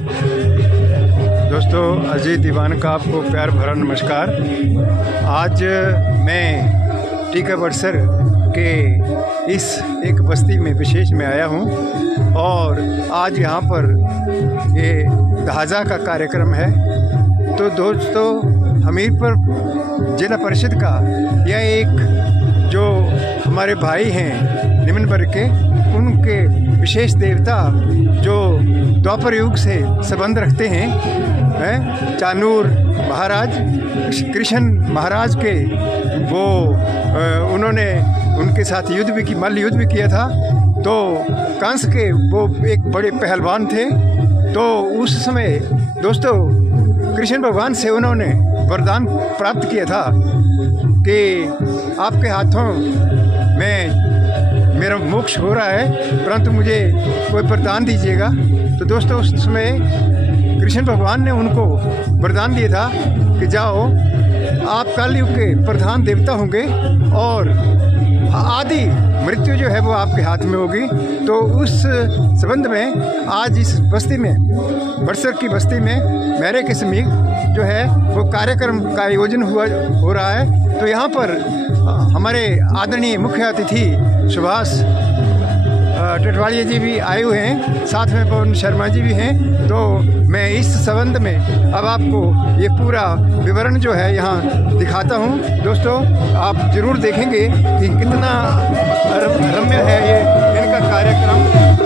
दोस्तों, अजीत दीवान का आपको प्यार भरा नमस्कार। आज मैं टीका बड़सर के इस एक बस्ती में विशेष में आया हूँ और आज यहाँ पर ये ध्वजा का कार्यक्रम है। तो दोस्तों, हमीरपुर जिला परिषद का यह एक जो हमारे भाई हैं निम्न वर्ग के, उनके विशेष देवता जो द्वापर युग से संबंध रखते हैं, चानूर महाराज कृष्ण महाराज के, वो उन्होंने उनके साथ युद्ध भी की, मल्ल युद्ध भी किया था। तो कंस के वो एक बड़े पहलवान थे। तो उस समय दोस्तों कृष्ण भगवान से उन्होंने वरदान प्राप्त किया था कि आपके हाथों में मेरा मोक्ष हो रहा है, परंतु मुझे कोई वरदान दीजिएगा। तो दोस्तों उस समय कृष्ण भगवान ने उनको वरदान दिया था कि जाओ, आप कलयुग के प्रधान देवता होंगे और आदि मृत्यु जो है वो आपके हाथ में होगी। तो उस संबंध में आज इस बस्ती में, बड़सर की बस्ती में मेरे के समीप जो है वो कार्यक्रम का आयोजन हो रहा है। तो यहाँ पर हमारे आदरणीय मुख्य अतिथि सुभाष टिटवालिया जी भी आए हुए हैं, साथ में पवन शर्मा जी भी हैं। तो मैं इस संबंध में अब आपको ये पूरा विवरण जो है यहाँ दिखाता हूँ। दोस्तों, आप ज़रूर देखेंगे कि कितना रम्य है ये इनका कार्यक्रम।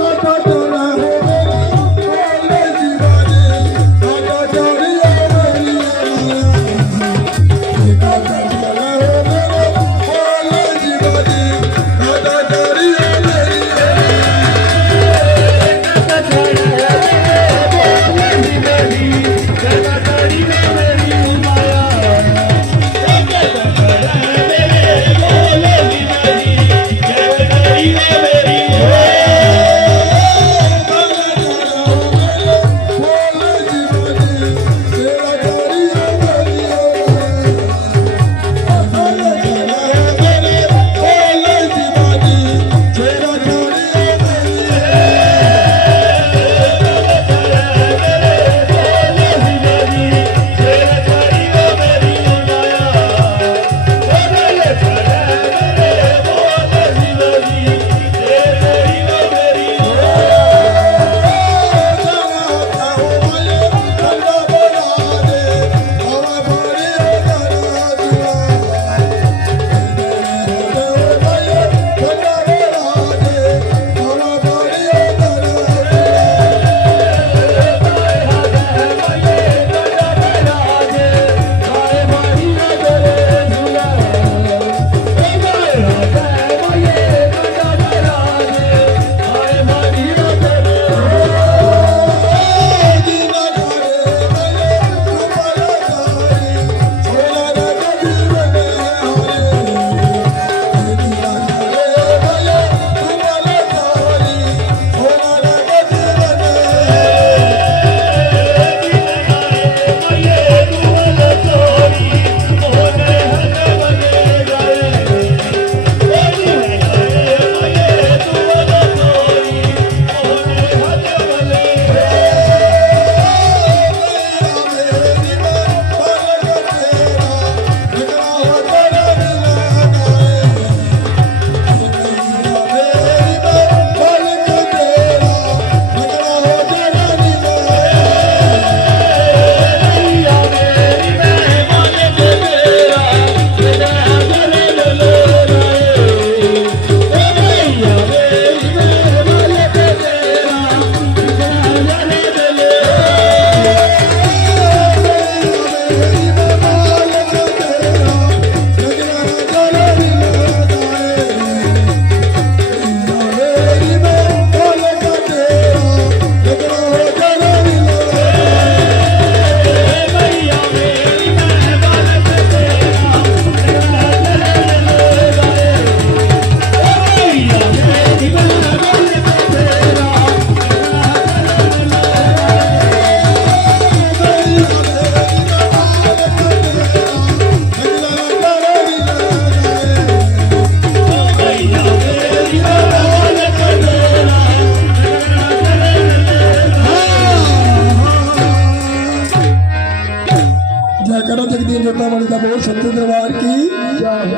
जयकारा जगदीश जोता वाली का बोल सच्चे दरबार की जय।